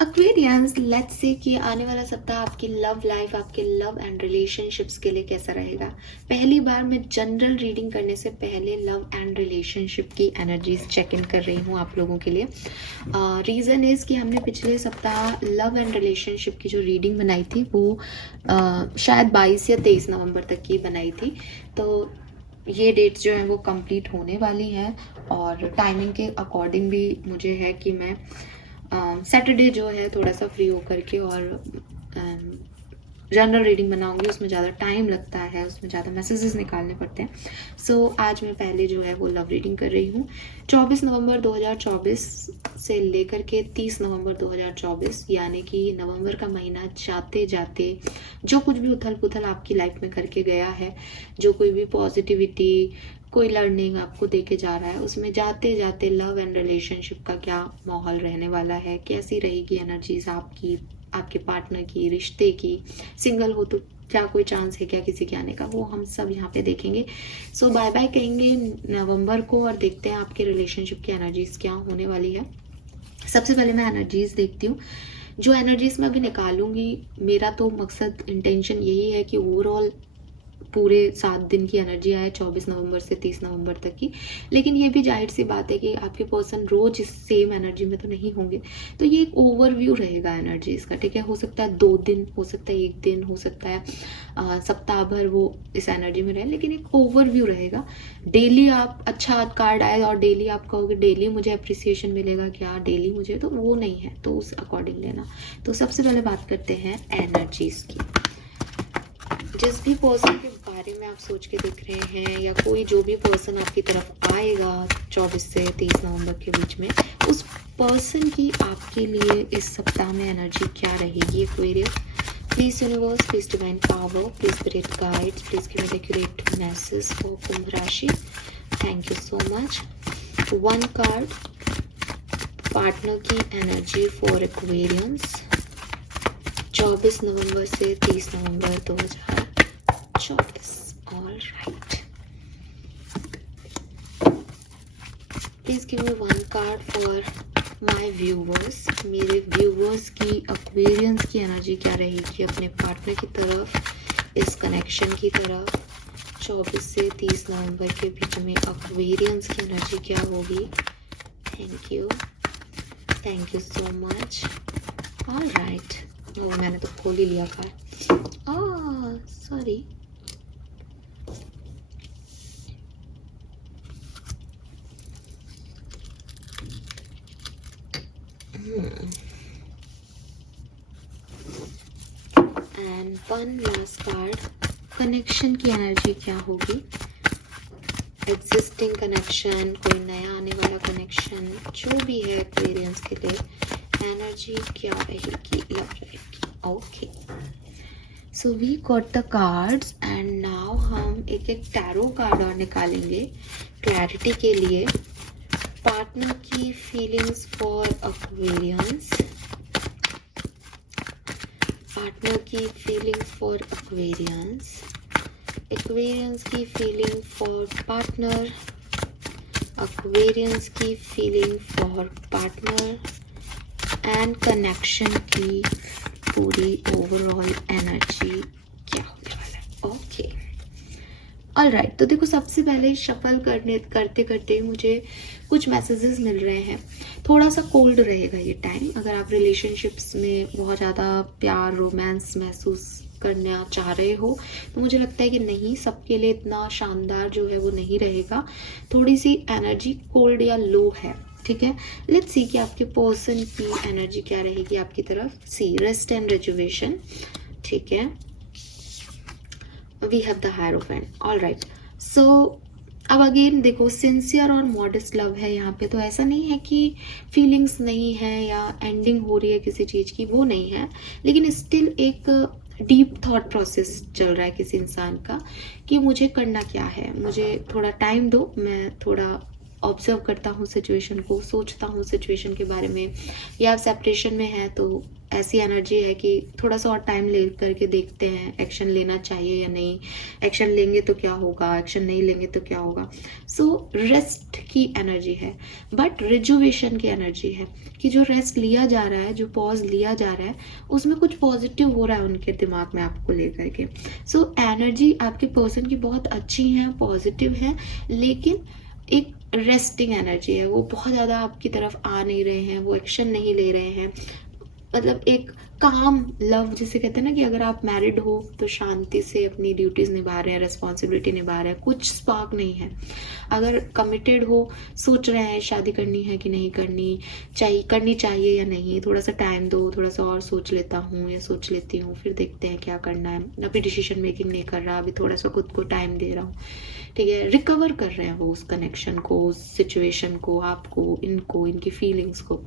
Aquarians, let's say कि आने वाला सप्ताह आपकी लव लाइफ, आपके लव एंड रिलेशनशिप्स के लिए कैसा रहेगा। पहली बार मैं जनरल रीडिंग करने से पहले लव एंड रिलेशनशिप की एनर्जीज चेक इन कर रही हूँ आप लोगों के लिए। रीज़न इज़ कि हमने पिछले सप्ताह लव एंड रिलेशनशिप की जो रीडिंग बनाई थी वो शायद 22 या 23 नवंबर तक की बनाई थी। तो ये डेट्स जो हैं वो कंप्लीट होने वाली हैं और टाइमिंग के अकॉर्डिंग भी मुझे है कि मैं सैटरडे जो है थोड़ा सा फ्री होकर के और जनरल रीडिंग बनाऊंगी। उसमें ज़्यादा टाइम लगता है, उसमें ज़्यादा मैसेजेस निकालने पड़ते हैं। सो आज मैं पहले जो है वो लव रीडिंग कर रही हूँ। 24 नवंबर 2024 से लेकर के 30 नवंबर 2024, यानी कि नवंबर का महीना जाते जाते जो कुछ भी उथल पुथल आपकी लाइफ में करके गया है, जो कोई भी पॉजिटिविटी, कोई लर्निंग आपको देके जा रहा है, उसमें जाते जाते लव एंड रिलेशनशिप का क्या माहौल रहने वाला है, कैसी रहेगी एनर्जीज आपकी, आपके पार्टनर की, रिश्ते की। सिंगल हो तो क्या कोई चांस है क्या किसी के आने का, वो हम सब यहाँ पे देखेंगे। सो बाय बाय कहेंगे नवंबर को और देखते हैं आपके रिलेशनशिप की एनर्जीज क्या होने वाली है। सबसे पहले मैं एनर्जीज देखती हूँ। जो एनर्जीज मैं अभी निकालूंगी, मेरा तो मकसद, इंटेंशन यही है कि ओवरऑल पूरे 7 दिन की एनर्जी आए, 24 नवंबर से 30 नवंबर तक की। लेकिन ये भी जाहिर सी बात है कि आपके पर्सन रोज इस सेम एनर्जी में तो नहीं होंगे, तो ये एक ओवरव्यू रहेगा एनर्जी इसका, ठीक है। हो सकता है 2 दिन, हो सकता है 1 दिन, हो सकता है सप्ताह भर वो इस एनर्जी में रहे, लेकिन एक ओवरव्यू रहेगा। डेली आप अच्छा कार्ड आए और डेली आप कहोगे डेली मुझे अप्रिसिएशन मिलेगा क्या, डेली मुझे, तो वो नहीं है, तो उस अकॉर्डिंग लेना। तो सबसे पहले बात करते हैं एनर्जीज की। जिस भी पर्सन के बारे में आप सोच के देख रहे हैं, या कोई जो भी पर्सन आपकी तरफ आएगा 24 से 30 नवंबर के बीच में, उस पर्सन की आपके लिए इस सप्ताह में एनर्जी क्या रहेगी Aquarius. Please universe, please divine power, please spirit guides, please give me accurate message for कुंभ राशि। Thank you so much. 1 card, partner की एनर्जी फॉर एक्वेरियंस 24 नवंबर से 30 नवंबर 2024। All right, please give me 1 card for my viewers. मेरे viewers की Aquarians की energy क्या रहेगी अपने पार्टनर की तरफ, इस कनेक्शन की तरफ 24 से 30 नवंबर के बीच में एक्वेरियंस की एनर्जी क्या होगी। Thank you so much. All right, मैंने तो खोल ही लिया card, sorry. And 1 last card, connection की एनर्जी क्या होगी। एग्जिस्टिंग कनेक्शन, कोई नया आने वाला कनेक्शन, जो भी है एक्वेरियंस के लिए एनर्जी क्या रहेगी, लव रहेगी। Okay, so we got the cards and now हम एक एक टैरो कार्ड और निकालेंगे क्लैरिटी के लिए। पार्टनर की फीलिंग्स फॉर एक्वेरियंस, पार्टनर की फीलिंग्स फॉर एक्वेरियंस, एक्वेरियंस की फीलिंग फॉर पार्टनर, एक्वेरियंस की feeling for partner and connection की पूरी ओवरऑल एनर्जी क्या होने वाला है। ओके, ऑल राइट, तो देखो सबसे पहले शफल करते करते मुझे कुछ मैसेजेस मिल रहे हैं। थोड़ा सा कोल्ड रहेगा ये टाइम। अगर आप रिलेशनशिप्स में बहुत ज़्यादा प्यार, रोमांस महसूस करना चाह रहे हो, तो मुझे लगता है कि नहीं, सबके लिए इतना शानदार जो है वो नहीं रहेगा। थोड़ी सी एनर्जी कोल्ड या लो है, ठीक है। लेट्स सी कि आपके पर्सन की एनर्जी क्या रहेगी आपकी तरफ। सी, रेस्ट एंड रिजुवेशन, ठीक है। We have the hierophant. All right, so अब अगेन देखो, सिंसियर और मॉडेस्ट लव है यहाँ पे। तो ऐसा नहीं है कि फीलिंग्स नहीं है या एंडिंग हो रही है किसी चीज़ की, वो नहीं है, लेकिन स्टिल एक डीप थॉट प्रोसेस चल रहा है किसी इंसान का कि मुझे करना क्या है, मुझे थोड़ा टाइम दो, मैं थोड़ा ऑब्जर्व करता हूँ सिचुएशन को, सोचता हूँ सिचुएशन के बारे में। या सेपरेशन में है तो ऐसी एनर्जी है कि थोड़ा सा और टाइम ले करके देखते हैं एक्शन लेना चाहिए या नहीं, एक्शन लेंगे तो क्या होगा, एक्शन नहीं लेंगे तो क्या होगा। सो रेस्ट की एनर्जी है, बट रिजुवेशन की एनर्जी है कि जो रेस्ट लिया जा रहा है, जो पॉज लिया जा रहा है, उसमें कुछ पॉजिटिव हो रहा है उनके दिमाग में आपको लेकर के। सो एनर्जी आपके पर्सन की बहुत अच्छी है, पॉजिटिव है, लेकिन एक रेस्टिंग एनर्जी है। वो बहुत ज़्यादा आपकी तरफ आ नहीं रहे हैं, वो एक्शन नहीं ले रहे हैं। मतलब एक काम लव जिसे कहते हैं ना, कि अगर आप मैरिड हो तो शांति से अपनी ड्यूटीज़ निभा रहे हैं, रिस्पॉन्सिबिलिटी निभा रहे हैं, कुछ स्पार्क नहीं है। अगर कमिटेड हो, सोच रहे हैं शादी करनी है कि नहीं करनी चाहिए या नहीं, थोड़ा सा टाइम दो, थोड़ा सा और सोच लेता हूँ या सोच लेती हूँ, फिर देखते हैं क्या करना है, अभी डिसीजन मेकिंग नहीं कर रहा, अभी थोड़ा सा खुद को टाइम दे रहा हूँ, ठीक है। रिकवर कर रहे हैं वो उस कनेक्शन को, उस सिचुएशन को, आपको, इनको, इनकी फीलिंग्स को।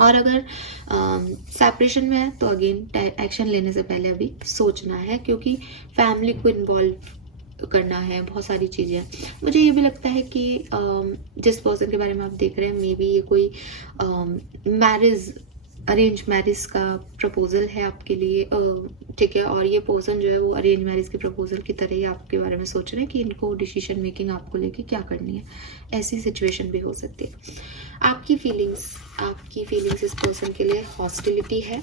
और अगर सेपरेशन में है तो अगेन एक्शन लेने से पहले अभी सोचना है, क्योंकि फैमिली को इन्वॉल्व करना है, बहुत सारी चीज़ें। मुझे ये भी लगता है कि जिस पर्सन के बारे में आप देख रहे हैं, मे बी ये कोई अरेंज मैरिज का प्रपोजल है आपके लिए, ठीक है। और ये पर्सन जो है वो अरेंज मैरिज के प्रपोजल की तरह ही आपके बारे में सोच रहे हैं कि इनको डिसीजन मेकिंग आपको लेके क्या करनी है। ऐसी सिचुएशन भी हो सकती है। आपकी फीलिंग्स इस पर्सन के लिए हॉस्टिलिटी है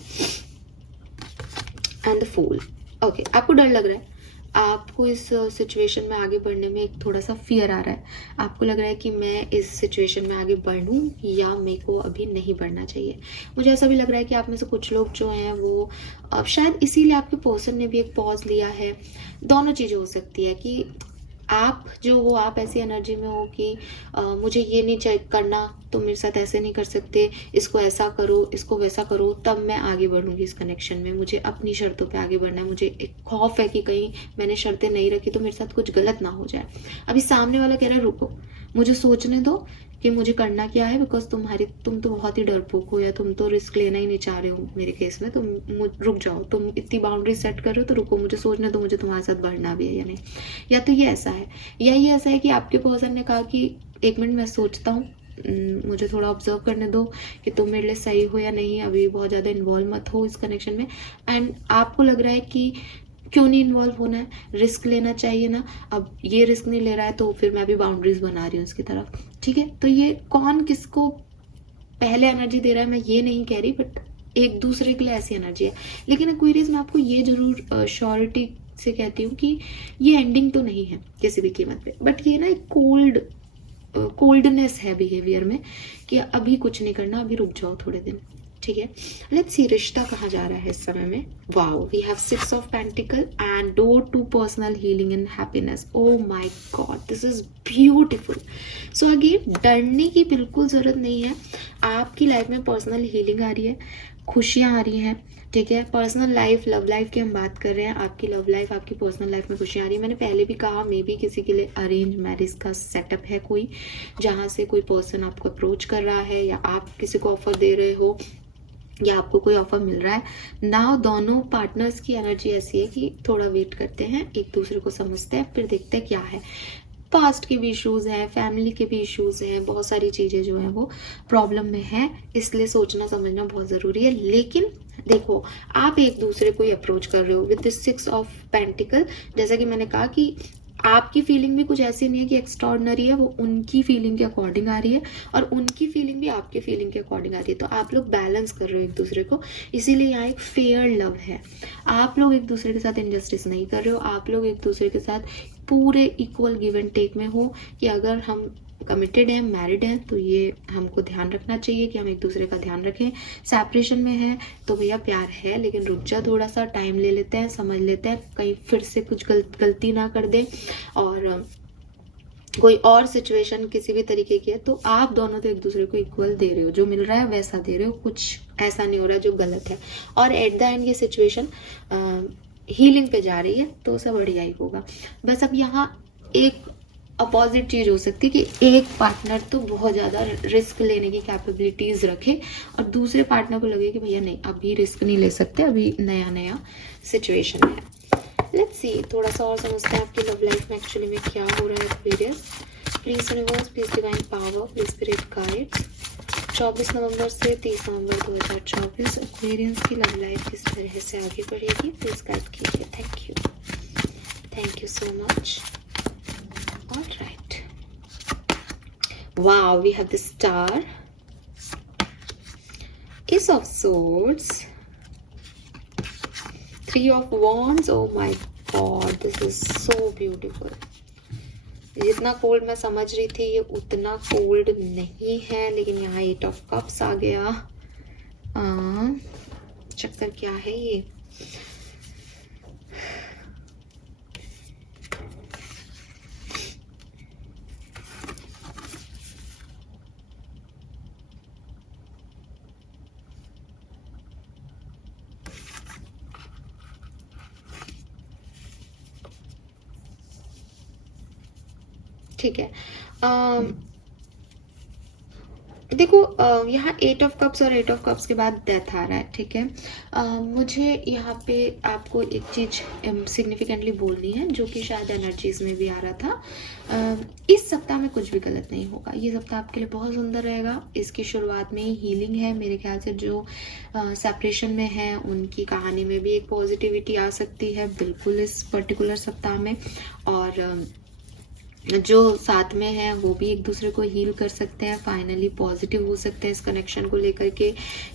एंड द फूल। ओके, आपको डर लग रहा है, आपको इस सिचुएशन में आगे बढ़ने में एक थोड़ा सा फियर आ रहा है। आपको लग रहा है कि मैं इस सिचुएशन में आगे बढ़ूं या मेरे को अभी नहीं बढ़ना चाहिए। मुझे ऐसा भी लग रहा है कि आप में से कुछ लोग जो हैं वो शायद इसीलिए आपके पर्सन ने भी एक पॉज लिया है। दोनों चीज़ें हो सकती है कि आप जो हो, आप ऐसी एनर्जी में हो कि मुझे ये नहीं चाहिए करना, तुम मेरे साथ ऐसे नहीं कर सकते, इसको ऐसा करो, इसको वैसा करो, तब मैं आगे बढ़ूंगी इस कनेक्शन में, मुझे अपनी शर्तों पे आगे बढ़ना है। मुझे एक खौफ है कि कहीं मैंने शर्तें नहीं रखी तो मेरे साथ कुछ गलत ना हो जाए। अभी सामने वाला कह रहा है रुको, मुझे सोचने दो कि मुझे करना क्या है, बिकॉज तुम तो बहुत ही डरपोक हो, या तुम तो रिस्क लेना ही नहीं चाह रहे हो मेरे केस में, तुम रुक जाओ, तुम इतनी बाउंड्री सेट कर रहे हो तो रुको, मुझे सोचने दो, मुझे तुम्हारे साथ बढ़ना भी है या नहीं। या तो ये ऐसा है, या ये ऐसा है कि आपके पर्सन ने कहा कि 1 मिनट मैं सोचता हूँ, मुझे थोड़ा ऑब्जर्व करने दो कि तुम मेरे लिए सही हो या नहीं, अभी बहुत ज़्यादा इन्वॉल्व मत हो इस कनेक्शन में। एंड आपको लग रहा है कि क्यों नहीं इन्वॉल्व होना है, रिस्क लेना चाहिए ना, अब ये रिस्क नहीं ले रहा है तो फिर मैं भी बाउंड्रीज बना रही हूँ इसकी तरफ, ठीक है। तो ये कौन किसको पहले एनर्जी दे रहा है मैं ये नहीं कह रही, बट एक दूसरे के लिए ऐसी एनर्जी है। लेकिन एक्वेरियस में आपको ये जरूर श्योरिटी से कहती हूँ कि ये एंडिंग तो नहीं है किसी भी कीमत पे, बट ये ना एक कोल्डनेस है बिहेवियर में कि अभी कुछ नहीं करना, अभी रुक जाओ थोड़े दिन, ठीक है। लेट्स सी रिश्ता कहाँ जा रहा है इस समय में। Wow, we have 6 of pentacle and door to personal healing and happiness. Oh my god, this is beautiful. So again, डरने की बिल्कुल ज़रूरत नहीं है। आपकी लाइफ में पर्सनल हीलिंग आ रही है, खुशियाँ आ रही हैं, ठीक है। पर्सनल लाइफ, लव लाइफ की हम बात कर रहे हैं, आपकी लव लाइफ, आपकी पर्सनल लाइफ में खुशियाँ आ रही है। मैंने पहले भी कहा, मे बी किसी के लिए अरेंज मैरिज का सेटअप है कोई, जहाँ से कोई पर्सन आपको अप्रोच कर रहा है, या आप किसी को ऑफर दे रहे हो, या आपको कोई ऑफर मिल रहा है ना। दोनों पार्टनर्स की एनर्जी ऐसी है कि थोड़ा वेट करते हैं, एक दूसरे को समझते हैं, फिर देखते हैं क्या है। पास्ट के भी इश्यूज हैं, फैमिली के भी इश्यूज हैं, बहुत सारी चीज़ें जो हैं वो प्रॉब्लम में हैं, इसलिए सोचना समझना बहुत ज़रूरी है। लेकिन देखो, आप एक दूसरे को ही अप्रोच कर रहे हो विद दिस 6 ऑफ पेंटिकल। जैसा कि मैंने कहा कि आपकी फीलिंग भी कुछ ऐसी नहीं है कि एक्स्ट्रॉर्डनरी है, वो उनकी फीलिंग के अकॉर्डिंग आ रही है, और उनकी फीलिंग भी आपकी फीलिंग के अकॉर्डिंग आ रही है। तो आप लोग बैलेंस कर रहे हो एक दूसरे को, इसीलिए यहाँ एक फेयर लव है। आप लोग एक दूसरे के साथ इनजस्टिस नहीं कर रहे हो, आप लोग एक दूसरे के साथ पूरे इक्वल गिव एंड टेक में हो, कि अगर हम कमिटेड हैं, मैरिड हैं, तो ये हमको ध्यान रखना चाहिए कि हम एक दूसरे का ध्यान रखें। सेपरेशन में है तो भैया प्यार है, लेकिन रुक जा, थोड़ा सा टाइम ले लेते हैं, समझ लेते हैं, कहीं फिर से कुछ गलती ना कर दे, और कोई और सिचुएशन किसी भी तरीके की है तो आप दोनों तो एक दूसरे को इक्वल दे रहे हो, जो मिल रहा है वैसा दे रहे हो, कुछ ऐसा नहीं हो रहा है जो गलत है। और एट द एंड ये सिचुएशन हीलिंग पे जा रही है, तो सब बढ़िया ही होगा। बस अब यहाँ एक अपोजिट चीज़ हो सकती है कि एक पार्टनर तो बहुत ज़्यादा रिस्क लेने की कैपेबिलिटीज़ रखे, और दूसरे पार्टनर को लगे कि भैया नहीं, अभी रिस्क नहीं ले सकते, अभी नया नया सिचुएशन है। लेट्स सी, थोड़ा सा और समझते हैं आपकी लव लाइफ में एक्चुअली में क्या हो रहा है। Aquarius, please universe, please divine power, please spirit guide, 24 नवंबर से 30 नवंबर 2024 एक्वेरियंस की लव लाइफ किस तरह से आगे बढ़ेगी, प्लीज गाइड कीजिए। Thank you so much. Alright, wow, we have the star, Ace of Swords, Three of Wands. Oh my God, this is so beautiful. जितना कोल्ड मैं समझ रही थी ये उतना कोल्ड नहीं है, लेकिन यहाँ 8 of Cups आ गया। चक्कर क्या है ये? ठीक है, देखो यहाँ 8 ऑफ कप्स और 8 ऑफ कप्स के बाद डेथ आ रहा है। ठीक है, मुझे यहाँ पे आपको एक चीज़ सिग्निफिकेंटली बोलनी है जो कि शायद एनर्जीज में भी आ रहा था। इस सप्ताह में कुछ भी गलत नहीं होगा। ये सप्ताह आपके लिए बहुत सुंदर रहेगा। इसकी शुरुआत में ही हीलिंग है। मेरे ख्याल से जो सेपरेशन में है उनकी कहानी में भी एक पॉजिटिविटी आ सकती है बिल्कुल इस पर्टिकुलर सप्ताह में, और जो साथ में है वो भी एक दूसरे को हील कर सकते हैं, फाइनली पॉजिटिव हो सकते हैं इस कनेक्शन को लेकर के।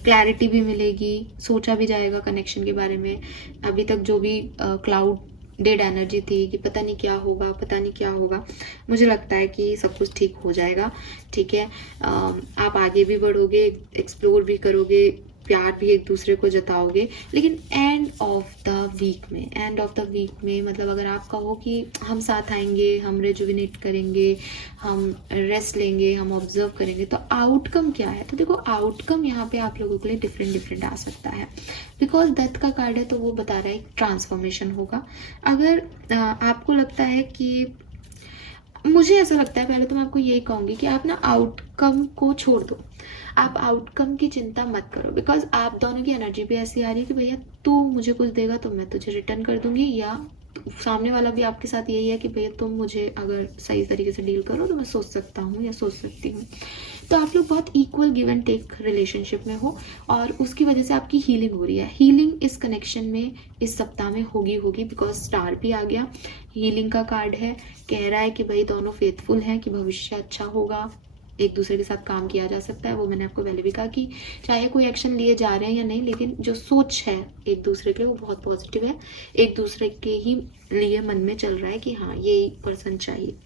क्लैरिटी भी मिलेगी, सोचा भी जाएगा कनेक्शन के बारे में। अभी तक जो भी क्लाउडेड एनर्जी थी कि पता नहीं क्या होगा, पता नहीं क्या होगा, मुझे लगता है कि सब कुछ ठीक हो जाएगा। ठीक है, आप आगे भी बढ़ोगे, एक्सप्लोर भी करोगे, प्यार भी एक दूसरे को जताओगे। लेकिन एंड ऑफ द वीक में मतलब अगर आप कहो कि हम साथ आएंगे, हम रेजुविनेट करेंगे, हम रेस्ट लेंगे, हम ऑब्जर्व करेंगे, तो आउटकम क्या है? तो देखो, आउटकम यहाँ पे आप लोगों के लिए डिफरेंट आ सकता है। बिकॉज डेथ का कार्ड है तो वो बता रहा है ट्रांसफॉर्मेशन होगा। अगर आपको लगता है कि, मुझे ऐसा लगता है, पहले तो मैं आपको यही कहूँगी कि आप ना आउटकम को छोड़ दो। आप आउटकम की चिंता मत करो, बिकॉज आप दोनों की एनर्जी भी ऐसी आ रही है कि भैया तू मुझे कुछ देगा तो मैं तुझे रिटर्न कर दूंगी, या सामने वाला भी आपके साथ यही है कि भैया तुम मुझे अगर सही तरीके से डील करो तो मैं सोच सकता हूँ या सोच सकती हूँ। तो आप लोग बहुत equal give and take relationship में हो, और उसकी वजह से आपकी हीलिंग हो रही है। हीलिंग इस कनेक्शन में इस सप्ताह में होगी बिकॉज स्टार भी आ गया, हीलिंग का कार्ड है। कह रहा है कि भाई दोनों फेथफुल हैं, कि भविष्य अच्छा होगा, एक दूसरे के साथ काम किया जा सकता है। वो मैंने आपको पहले भी कहा कि चाहे कोई एक्शन लिए जा रहे हैं या नहीं, लेकिन जो सोच है एक दूसरे के लिए वो बहुत पॉजिटिव है। एक दूसरे के ही लिए मन में चल रहा है कि हाँ ये पर्सन चाहिए।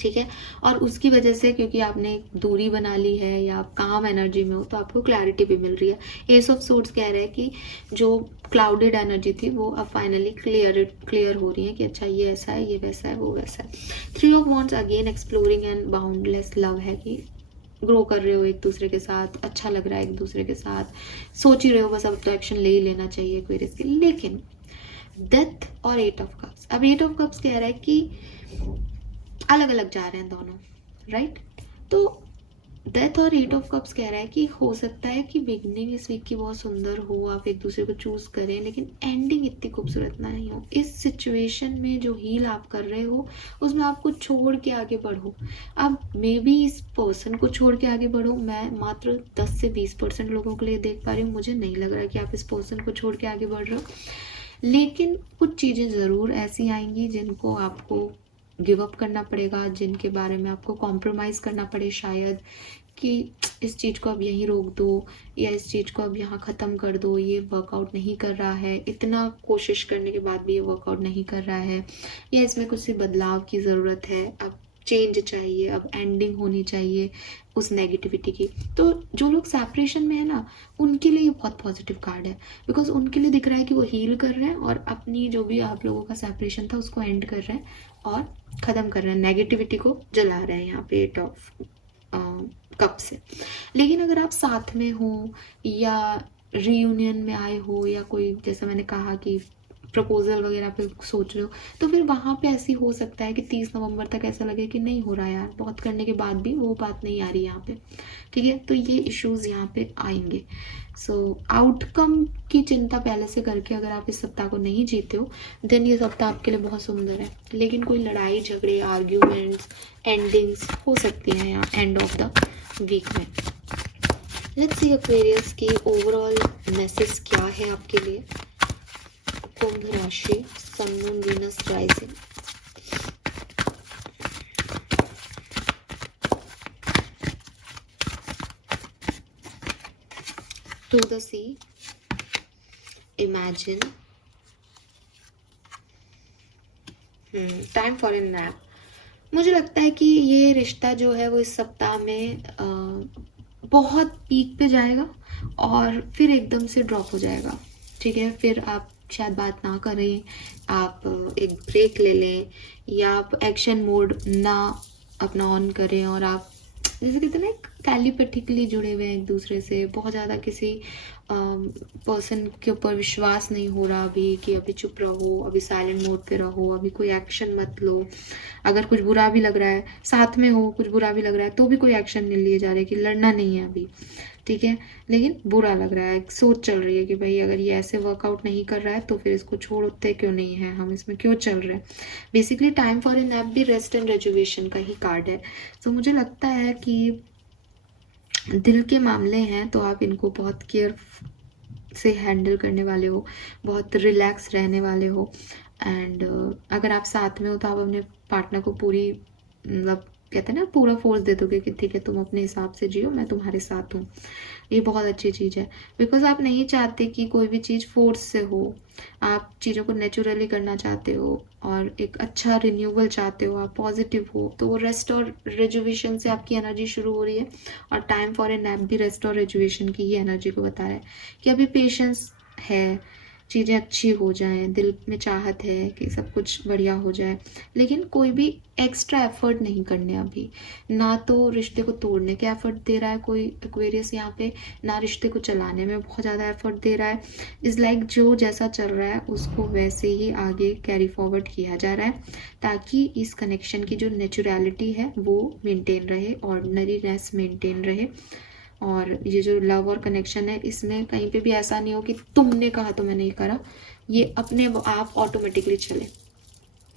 ठीक है, और उसकी वजह से क्योंकि आपने दूरी बना ली है या आप काम एनर्जी में हो तो आपको क्लैरिटी भी मिल रही है। एस ऑफ सोर्ड्स कह रहा है कि जो क्लाउडेड एनर्जी थी वो अब फाइनली क्लियर हो रही है कि अच्छा ये ऐसा है, ये वैसा है, वो वैसा है। 3 of wands again exploring and boundless love है कि ग्रो कर रहे हो एक दूसरे के साथ, अच्छा लग रहा है एक दूसरे के साथ, सोच ही रहे हो बस अब तो एक्शन ले ही लेना चाहिए कोई रिस्क। लेकिन डेथ और 8 ऑफ कप्स, अब 8 ऑफ कप्स कह रहा है कि अलग अलग जा रहे हैं दोनों, राइट? तो डेथ और 8 ऑफ कप्स कह रहा है कि हो सकता है कि बिगनिंग इस वीक की बहुत सुंदर हो, आप एक दूसरे को चूज करें, लेकिन एंडिंग इतनी खूबसूरत नहीं हो। इस सिचुएशन में जो हील आप कर रहे हो उसमें आपको छोड़ के आगे बढ़ो। अब मे बी इस पर्सन को छोड़ के आगे बढ़ो, मैं मात्र 10 से 20% लोगों के लिए देख पा रही हूँ। मुझे नहीं लग रहा है कि आप इस पर्सन को छोड़ के आगे बढ़ रहे हो, लेकिन कुछ चीज़ें ज़रूर ऐसी आएंगी जिनको आपको गिव अप करना पड़ेगा, जिनके बारे में आपको कॉम्प्रोमाइज़ करना पड़े शायद, कि इस चीज़ को अब यहीं रोक दो या इस चीज़ को अब यहाँ ख़त्म कर दो, ये वर्कआउट नहीं कर रहा है, इतना कोशिश करने के बाद भी ये वर्कआउट नहीं कर रहा है, या इसमें कुछ सी बदलाव की ज़रूरत है, अब चेंज चाहिए, अब एंडिंग होनी चाहिए उस नेगेटिविटी की। तो जो लोग सेपरेशन में है ना, उनके लिए ये बहुत पॉजिटिव कार्ड है, बिकॉज उनके लिए दिख रहा है कि वो हील कर रहे हैं और अपनी जो भी आप लोगों का सेपरेशन था उसको एंड कर रहे हैं और ख़त्म कर रहे हैं, नेगेटिविटी को जला रहे हैं यहाँ पे 8 ऑफ कप से। लेकिन अगर आप साथ में हो या रीयूनियन में आए हो, या कोई जैसा मैंने कहा कि प्रपोजल वगैरह पे सोच रहे हो, तो फिर वहाँ पे ऐसी हो सकता है कि 30 नवंबर तक ऐसा लगे कि नहीं हो रहा यार, बहुत करने के बाद भी वो बात नहीं आ रही यहाँ पे। ठीक है, तो ये इश्यूज यहाँ पे आएंगे। सो आउटकम की चिंता पहले से करके अगर आप इस सप्ताह को नहीं जीते हो, देन ये सप्ताह आपके लिए बहुत सुंदर है। लेकिन कोई लड़ाई झगड़े, आर्ग्यूमेंट्स, एंडिंग्स हो सकती हैं यहाँ एंड ऑफ द वीक में। लेट्स सी एक्वेरियस की ओवरऑल मैसेज क्या है आपके लिए। कुंभ राशि, sun moon Venus rising. To the sea, imagine, time for a nap. मुझे लगता है कि ये रिश्ता जो है वो इस सप्ताह में बहुत पीक पे जाएगा और फिर एकदम से ड्रॉप हो जाएगा। ठीक है, फिर आप शायद बात ना करें, आप एक ब्रेक ले लें, या आप एक्शन मोड ना अपना ऑन करें और आप जैसे कहते हैं ना टेलीपैथिकली जुड़े हुए हैं एक दूसरे से। बहुत ज़्यादा किसी पर्सन के ऊपर विश्वास नहीं हो रहा अभी कि अभी चुप रहो, अभी साइलेंट मोड पे रहो, अभी कोई एक्शन मत लो। अगर कुछ बुरा भी लग रहा है, साथ में हो, कुछ बुरा भी लग रहा है तो भी कोई एक्शन नहीं लिए जा रहे कि लड़ना नहीं है अभी। ठीक है, लेकिन बुरा लग रहा है, सोच चल रही है कि भाई अगर ये ऐसे वर्कआउट नहीं कर रहा है तो फिर इसको छोड़ते क्यों नहीं है, हम इसमें क्यों चल रहे हैं। Basically time for a nap भी रेस्ट एंड रेजुवेशन का ही कार्ड है। तो मुझे लगता है कि दिल के मामले हैं तो आप इनको बहुत केयर से हैंडल करने वाले हो, बहुत रिलैक्स रहने वाले हो। एंड अगर आप साथ में हो तो आप अपने पार्टनर को पूरी मतलब कहते हैं ना पूरा फोर्स दे दोगे कि ठीक है तुम अपने हिसाब से जियो, मैं तुम्हारे साथ हूँ। ये बहुत अच्छी चीज़ है बिकॉज आप नहीं चाहते कि कोई भी चीज़ फोर्स से हो। आप चीज़ों को नेचुरली करना चाहते हो और एक अच्छा रिन्यूअल चाहते हो, आप पॉजिटिव हो। तो वो रेस्ट और रेजुवेशन से आपकी एनर्जी शुरू हो रही है और टाइम फॉर ए नैप भी रेस्ट और रेजुवेशन की ही एनर्जी को बता रहा है कि अभी पेशेंस है, चीज़ें अच्छी हो जाएं, दिल में चाहत है कि सब कुछ बढ़िया हो जाए, लेकिन कोई भी एक्स्ट्रा एफर्ट नहीं करने अभी। ना तो रिश्ते को तोड़ने के एफर्ट दे रहा है कोई एक्वेरियस यहाँ पे, ना रिश्ते को चलाने में बहुत ज़्यादा एफर्ट दे रहा है। इज़ लाइक जो जैसा चल रहा है उसको वैसे ही आगे कैरी फॉरवर्ड किया जा रहा है ताकि इस कनेक्शन की जो नेचुरलिटी है वो मेंटेन रहे, ऑर्डिनरीनेस मेंटेन रहे। और ये जो लव और कनेक्शन है इसमें कहीं पे भी ऐसा नहीं हो कि तुमने कहा तो मैं नहीं करा, ये अपने आप ऑटोमेटिकली चले।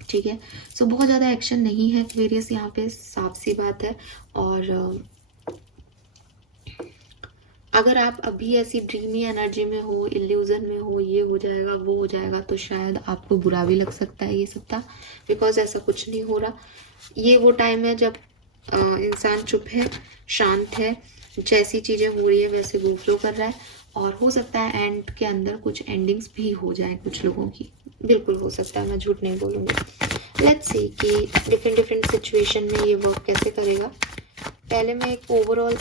ठीक है, सो बहुत ज़्यादा एक्शन नहीं है एक्वेरियस यहाँ पे, साफ सी बात है। और अगर आप अभी ऐसी ड्रीमी एनर्जी में हो, इल्यूजन में हो, ये हो जाएगा वो हो जाएगा, तो शायद आपको बुरा भी लग सकता है ये सप्ताह, बिकॉज ऐसा कुछ नहीं हो रहा। ये वो टाइम है जब इंसान चुप है, शांत है, जैसी चीज़ें हो रही है वैसे वो फ्लो कर रहा है। और हो सकता है एंड के अंदर कुछ एंडिंग्स भी हो जाए कुछ लोगों की, बिल्कुल हो सकता है, मैं झूठ नहीं बोलूँगी। लेट्स सी कि डिफरेंट डिफरेंट सिचुएशन में ये वर्क कैसे करेगा। पहले मैं एक ओवरऑल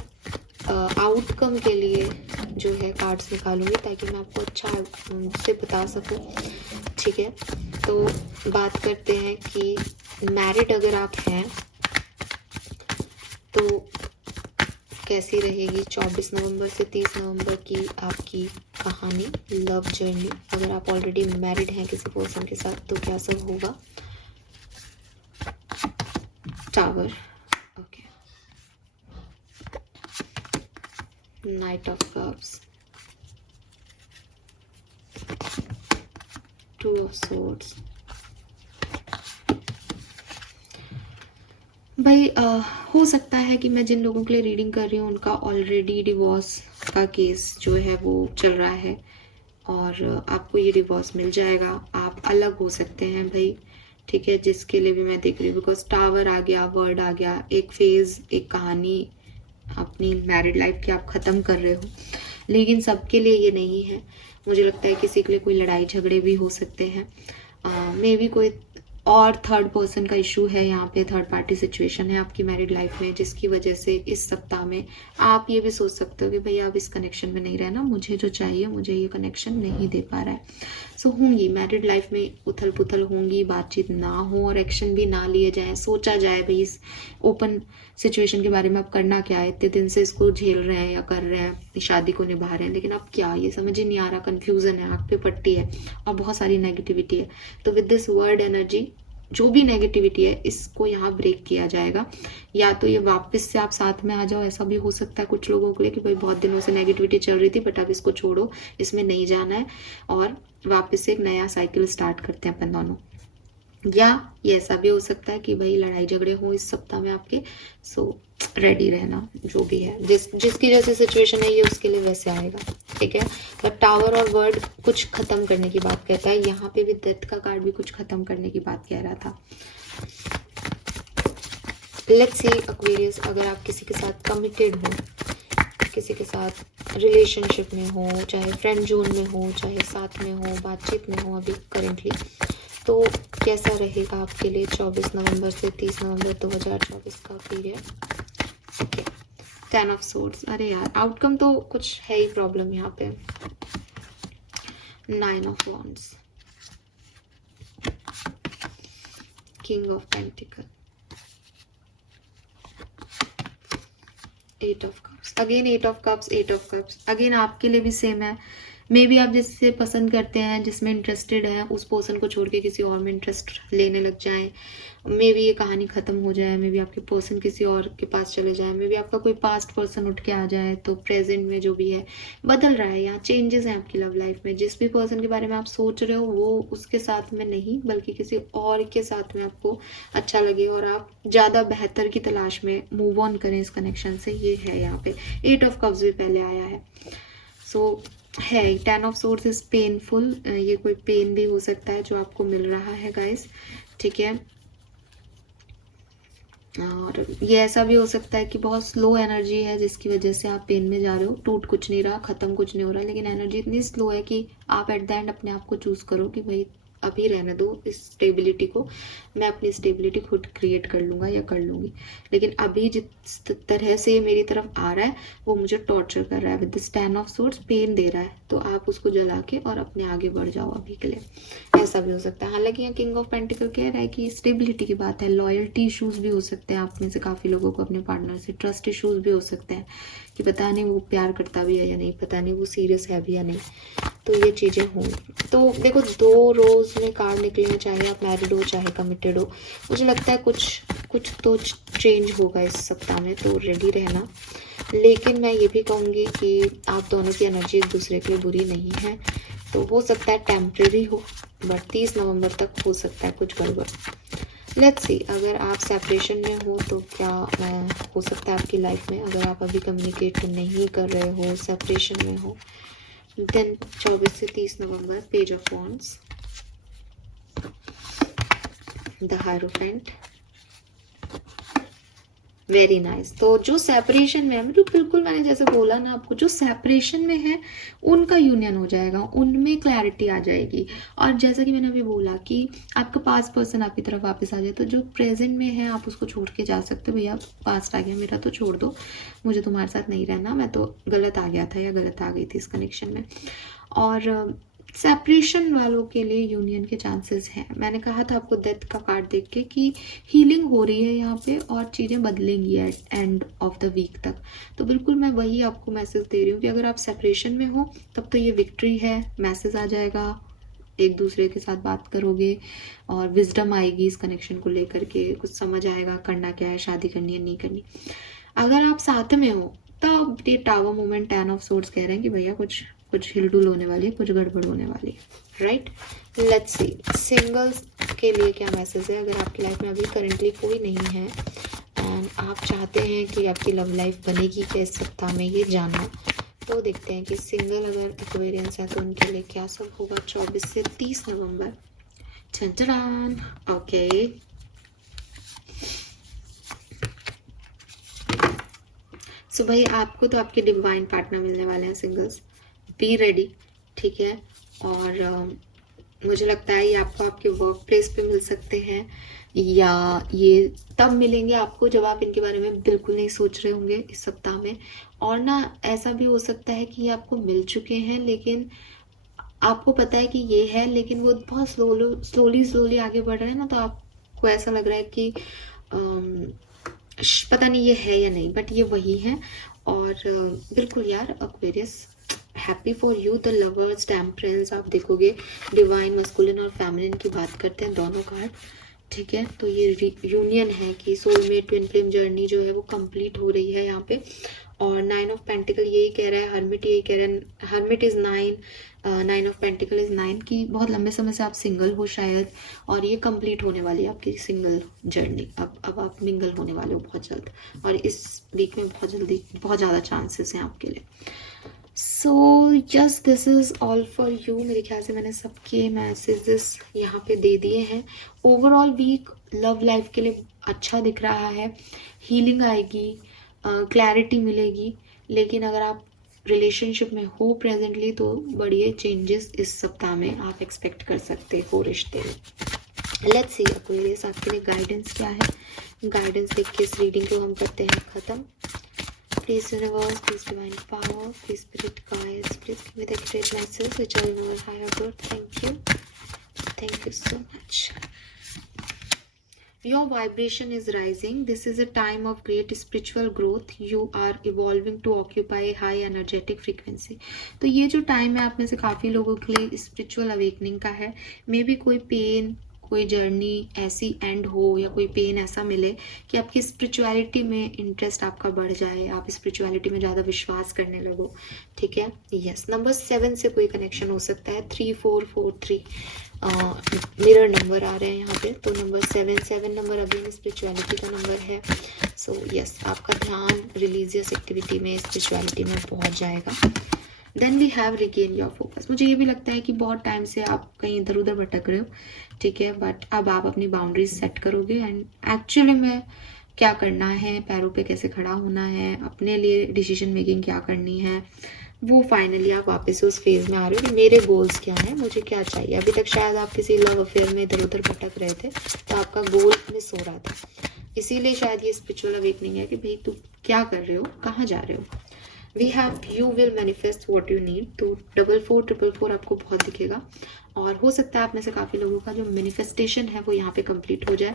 आउटकम के लिए जो है कार्ड्स निकालूंगी ताकि मैं आपको अच्छा से बता सकूं। ठीक है, तो बात करते हैं कि मैरिड अगर आप हैं तो कैसी रहेगी 24 नवंबर से 30 नवंबर की आपकी कहानी, लव जर्नी। अगर आप ऑलरेडी मैरिड हैं किसी पर्सन के साथ तो क्या सब होगा। Tower, okay, night of cups, two of swords. भाई हो सकता है कि मैं जिन लोगों के लिए रीडिंग कर रही हूँ उनका ऑलरेडी डिवोर्स का केस जो है वो चल रहा है और आपको ये डिवोर्स मिल जाएगा, आप अलग हो सकते हैं भाई। ठीक है, जिसके लिए भी मैं देख रही हूँ बिकॉज टावर आ गया, वर्ड आ गया, एक फेज, एक कहानी अपनी मैरिड लाइफ की आप ख़त्म कर रहे हो। लेकिन सबके लिए ये नहीं है, मुझे लगता है किसी के लिए कोई लड़ाई झगड़े भी हो सकते हैं, मे बी कोई और थर्ड पर्सन का इशू है यहाँ पे, थर्ड पार्टी सिचुएशन है आपकी मैरिड लाइफ में जिसकी वजह से इस सप्ताह में आप ये भी सोच सकते हो कि भैया अब इस कनेक्शन में नहीं रहना, मुझे जो चाहिए मुझे ये कनेक्शन नहीं दे पा रहा है। सो होंगी मैरिड लाइफ में उथल पुथल होंगी, बातचीत ना हो और एक्शन भी ना लिए जाए, सोचा जाए भाई इस ओपन सिचुएशन के बारे में आप करना क्या है, इतने दिन से इसको झेल रहे हैं या कर रहे हैं, शादी को निभा रहे हैं, लेकिन अब क्या ये समझ ही नहीं आ रहा, कंफ्यूजन है, आँख पे पट्टी है और बहुत सारी नेगेटिविटी है। तो विद दिस वर्ड एनर्जी जो भी नेगेटिविटी है इसको यहाँ ब्रेक किया जाएगा, या तो ये वापस से आप साथ में आ जाओ, ऐसा भी हो सकता है कुछ लोगों के लिए कि भाई बहुत दिनों से नेगेटिविटी चल रही थी बट अब इसको छोड़ो, इसमें नहीं जाना है और वापस से एक नया साइकिल स्टार्ट करते हैं अपन दोनों। या ये ऐसा भी हो सकता है कि भाई लड़ाई झगड़े हों इस सप्ताह में आपके। सो रेडी रहना, जो भी है, जिसकी जैसी सिचुएशन है ये उसके लिए वैसे आएगा, ठीक है। बट टावर और वर्ड कुछ खत्म करने की बात कहता है, यहाँ पे भी डेथ का कार्ड भी कुछ खत्म करने की बात कह रहा था। लेट्स सी एक्वेरियस, अगर आप किसी के साथ कमिटेड हो, किसी के साथ रिलेशनशिप में हो, चाहे फ्रेंड जोन में हो, चाहे साथ में हो, बातचीत में हो अभी करेंटली, तो कैसा रहेगा आपके लिए 24 नवंबर से 30 नवंबर 2024 का पीरियड। ओके, 10 ऑफ सोर्ड्स, अरे यार आउटकम तो कुछ है ही प्रॉब्लम यहाँ पे। 9 of wands, king of pentacle, 8 of cups, again 8 of cups, 8 of cups, again आपके लिए भी सेम है। मे बी आप जिससे पसंद करते हैं, जिसमें इंटरेस्टेड हैं, उस पर्सन को छोड़ के किसी और में इंटरेस्ट लेने लग जाएं। मे बी ये कहानी ख़त्म हो जाए, मे बी आपके पर्सन किसी और के पास चले जाए, मे बी आपका कोई पास्ट पर्सन उठ के आ जाए, तो प्रेजेंट में जो भी है बदल रहा है, यहाँ चेंजेस हैं आपकी लव लाइफ में। जिस भी पर्सन के बारे में आप सोच रहे हो वो उसके साथ में नहीं, बल्कि किसी और के साथ में आपको अच्छा लगे और आप ज़्यादा बेहतर की तलाश में मूव ऑन करें इस कनेक्शन से, ये है यहाँ पे। 8 ऑफ कप्स भी पहले आया है। सो है 10 ऑफ सोर्स इज पेनफुल, ये कोई पेन भी हो सकता है जो आपको मिल रहा है गाइस, ठीक है। और ये ऐसा भी हो सकता है कि बहुत स्लो एनर्जी है जिसकी वजह से आप पेन में जा रहे हो। टूट कुछ नहीं रहा, खत्म कुछ नहीं हो रहा, लेकिन एनर्जी इतनी स्लो है कि आप एट द एंड अपने आप को चूज करो कि भाई अभी रहने दो इस स्टेबिलिटी को, मैं अपनी स्टेबिलिटी खुद क्रिएट कर लूँगा या कर लूँगी। लेकिन अभी जिस तरह से मेरी तरफ आ रहा है वो मुझे टॉर्चर कर रहा है with this 10 of swords, pain दे रहा है, तो आप उसको जला के और अपने आगे बढ़ जाओ अभी के लिए, ऐसा भी हो सकता है। हालांकि यहाँ किंग ऑफ पेंटिकल कह रहा है कि स्टेबिलिटी की बात है। लॉयल्टी इशूज़ भी हो सकते हैं आप में से काफ़ी लोगों को अपने पार्टनर से, ट्रस्ट इशूज़ भी हो सकते हैं कि पता नहीं वो प्यार करता भी है या नहीं, पता नहीं वो सीरियस है भी या नहीं, तो ये चीज़ें होंगी। तो देखो 2 रोज़ में कार्ड निकले, चाहे आप मैरिड हो चाहे कमिटेड हो, मुझे लगता है कुछ तो चेंज होगा इस सप्ताह में, तो रेडी रहना। लेकिन मैं ये भी कहूँगी कि आप दोनों की एनर्जी एक दूसरे के लिए बुरी नहीं है, तो हो सकता है टेम्परेरी हो, बट 30 नवंबर तक हो सकता है कुछ गड़बड़। लेट्स सी, अगर आप सेपरेशन में हो तो क्या हो सकता है आपकी लाइफ में, अगर आप अभी कम्युनिकेट नहीं कर रहे हो, सेपरेशन में हो, देन 24 से 30 नवंबर page of wands, the hierophant, very nice. तो जो सेपरेशन में है, मतलब बिल्कुल मैंने जैसे बोला ना आपको, जो सेपरेशन में है उनका यूनियन हो जाएगा, उनमें क्लैरिटी आ जाएगी। और जैसा कि मैंने अभी बोला कि आपका पास्ट पर्सन आपकी तरफ वापस आ जाए, तो जो प्रेजेंट में है आप उसको छोड़ के जा सकते हो, भैया पास्ट आ गया मेरा तो छोड़ दो, मुझे तुम्हारे साथ नहीं रहना, मैं तो गलत आ गया था या गलत आ गई थी इस कनेक्शन में। और सेपरेशन वालों के लिए यूनियन के चांसेस हैं। मैंने कहा था आपको डेथ का कार्ड देख के कि हीलिंग हो रही है यहाँ पे और चीज़ें बदलेंगी at end of the week तक। तो बिल्कुल मैं वही आपको मैसेज दे रही हूँ कि अगर आप सेपरेशन में हो तब तो ये विक्ट्री है, मैसेज आ जाएगा, एक दूसरे के साथ बात करोगे और विजडम आएगी इस कनेक्शन को लेकर के, कुछ समझ आएगा करना क्या है, शादी करनी है नहीं करनी। अगर आप साथ में हो तब ये टावर मोमेंट 10 ऑफ सोर्ड्स कह रहे हैं कि भैया कुछ हिलडुल होने वाली है, कुछ गड़बड़ होने वाली है, राइट। लेट्स सी सिंगल्स के लिए क्या मैसेज है। अगर आपकी लाइफ में अभी करेंटली कोई नहीं है एंड आप चाहते हैं कि आपकी लव लाइफ बनेगी क्या इस सप्ताह में, ये जानना, तो देखते हैं कि सिंगल अगर एक्वेरियंस है तो उनके लिए क्या सब होगा 24 से 30 नवंबर। छन ओके, सो भाई आपको तो आपके डिवाइन पार्टनर मिलने वाले हैं सिंगल्स, बी रेडी, ठीक है। और मुझे लगता है ये आपको आपके वर्क प्लेस पे मिल सकते हैं, या ये तब मिलेंगे आपको जब आप इनके बारे में बिल्कुल नहीं सोच रहे होंगे इस सप्ताह में। और ना ऐसा भी हो सकता है कि ये आपको मिल चुके हैं लेकिन आपको पता है कि ये है, लेकिन वो बहुत स्लोली आगे बढ़ रहे हैं ना, तो आपको ऐसा लग रहा है कि पता नहीं ये है या नहीं, बट ये वही है। और बिल्कुल यार Aquarius, happy for you, the lovers, temperance, आप देखोगे डिवाइन मस्कुलिन और फेमिनिन की बात करते हैं दोनों कार्ड, ठीक है। तो ये यूनियन है कि सोलमेट ट्विन फ्लेम जर्नी जो है वो कंप्लीट हो रही है यहाँ पे। और 9 ऑफ पेंटिकल यही कह रहा है, हर्मिट यही कह रहा है, hermit is 9, 9 of pentacle is 9 कि बहुत लंबे समय से आप सिंगल हो शायद, और ये कंप्लीट होने वाली है आपकी सिंगल जर्नी। अब आप मिंगल होने वाले हो बहुत जल्द, और इस वीक में बहुत जल्दी बहुत ज़्यादा चांसेस हैं आपके लिए। So yes, this is all for you. मेरे ख्याल से मैंने सबके मैसेजेस यहाँ पे दे दिए हैं। ओवरऑल वीक लव लाइफ के लिए अच्छा दिख रहा है, हीलिंग आएगी, क्लैरिटी मिलेगी, लेकिन अगर आप रिलेशनशिप में हो प्रेजेंटली तो बड़े चेंजेस इस सप्ताह में आप एक्सपेक्ट कर सकते हो रिश्ते में। लेट्स सी एक्वेरियस आपके लिए गाइडेंस क्या है। गाइडेंस देख के इस रीडिंग को हम करते हैं ख़त्म। Please universe, please divine power, please spirit guides, please give me the great message which I will higher good. Thank you so much. Your vibration is rising. This is a time of great spiritual growth. You are evolving to occupy a high energetic frequency. तो ये जो time है आप में से काफ़ी लोगों के लिए स्पिरिचुअल अवेकनिंग का है। मे बी कोई पेन, कोई जर्नी ऐसी एंड हो, या कोई पेन ऐसा मिले कि आपकी स्पिरिचुअलिटी में इंटरेस्ट आपका बढ़ जाए, आप स्पिरिचुअलिटी में ज़्यादा विश्वास करने लगो। ठीक है, यस। नंबर 7 से कोई कनेक्शन हो सकता है, 3443 मिरर नंबर आ रहे हैं यहाँ पे, तो नंबर 7 नंबर अगेन स्पिरिचुअलिटी का नंबर है। सो यस, आपका ध्यान रिलीजियस एक्टिविटी में, स्पिरिचुअलिटी में पहुँच जाएगा। Then we have regain your focus. मुझे ये भी लगता है कि बहुत टाइम से आप कहीं इधर उधर भटक रहे हो, ठीक है, बट अब आप अपनी बाउंड्रीज सेट करोगे एंड एक्चुअली में क्या करना है, पैरों पे कैसे खड़ा होना है, अपने लिए डिसीजन मेकिंग क्या करनी है, वो फाइनली आप वापस से उस फेज में आ रहे हो कि मेरे गोल्स क्या हैं, मुझे क्या चाहिए। अभी तक शायद आप किसी लव अफेयर में इधर उधर भटक रहे थे, तो आपका गोल मिस हो रहा था, इसीलिए शायद ये स्पिरिचुअल अवेकनिंग है कि भाई तुम क्या कर रहे हो, कहाँ जा रहे हो। We have you will manifest what you need, तो 4444 आपको बहुत दिखेगा, और हो सकता है आप में से काफ़ी लोगों का जो मैनिफेस्टेशन है वो यहाँ पे कंप्लीट हो जाए।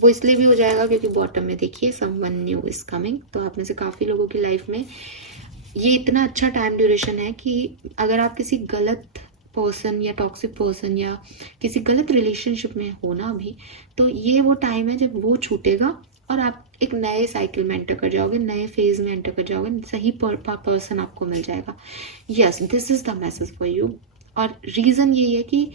वो इसलिए भी हो जाएगा क्योंकि बॉटम में देखिए समवन न्यू इज कमिंग, तो आप में से काफ़ी लोगों की लाइफ में ये इतना अच्छा टाइम ड्यूरेशन है कि अगर आप किसी गलत पर्सन या टॉक्सिक पर्सन या किसी गलत रिलेशनशिप में हो ना अभी, तो ये वो टाइम है जब वो छूटेगा और आप एक नए साइकिल में एंटर कर जाओगे, नए फेज में एंटर कर जाओगे, सही पर्सन आपको मिल जाएगा। Yes, this is the message for you. और रीज़न यही है कि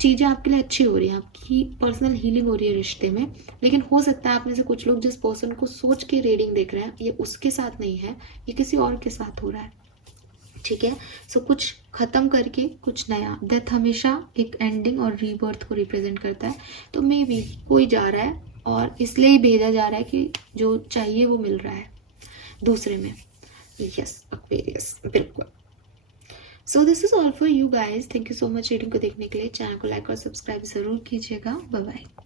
चीज़ें आपके लिए अच्छी हो रही हैं, आपकी पर्सनल हीलिंग हो रही है रिश्ते में, लेकिन हो सकता है आप में से कुछ लोग जिस पर्सन को सोच के रीडिंग देख रहे हैं ये उसके साथ नहीं है, ये किसी और के साथ हो रहा है। ठीक है, सो कुछ ख़त्म करके कुछ नया। डेथ हमेशा एक एंडिंग और रीबर्थ को रिप्रेजेंट करता है, तो मे बी कोई जा रहा है और इसलिए ही भेजा जा रहा है कि जो चाहिए वो मिल रहा है दूसरे में। यस एक्वेरियस, बिल्कुल। So this is all for you guys. Thank you so much reading को देखने के लिए। चैनल को लाइक और सब्सक्राइब ज़रूर कीजिएगा। Bye bye.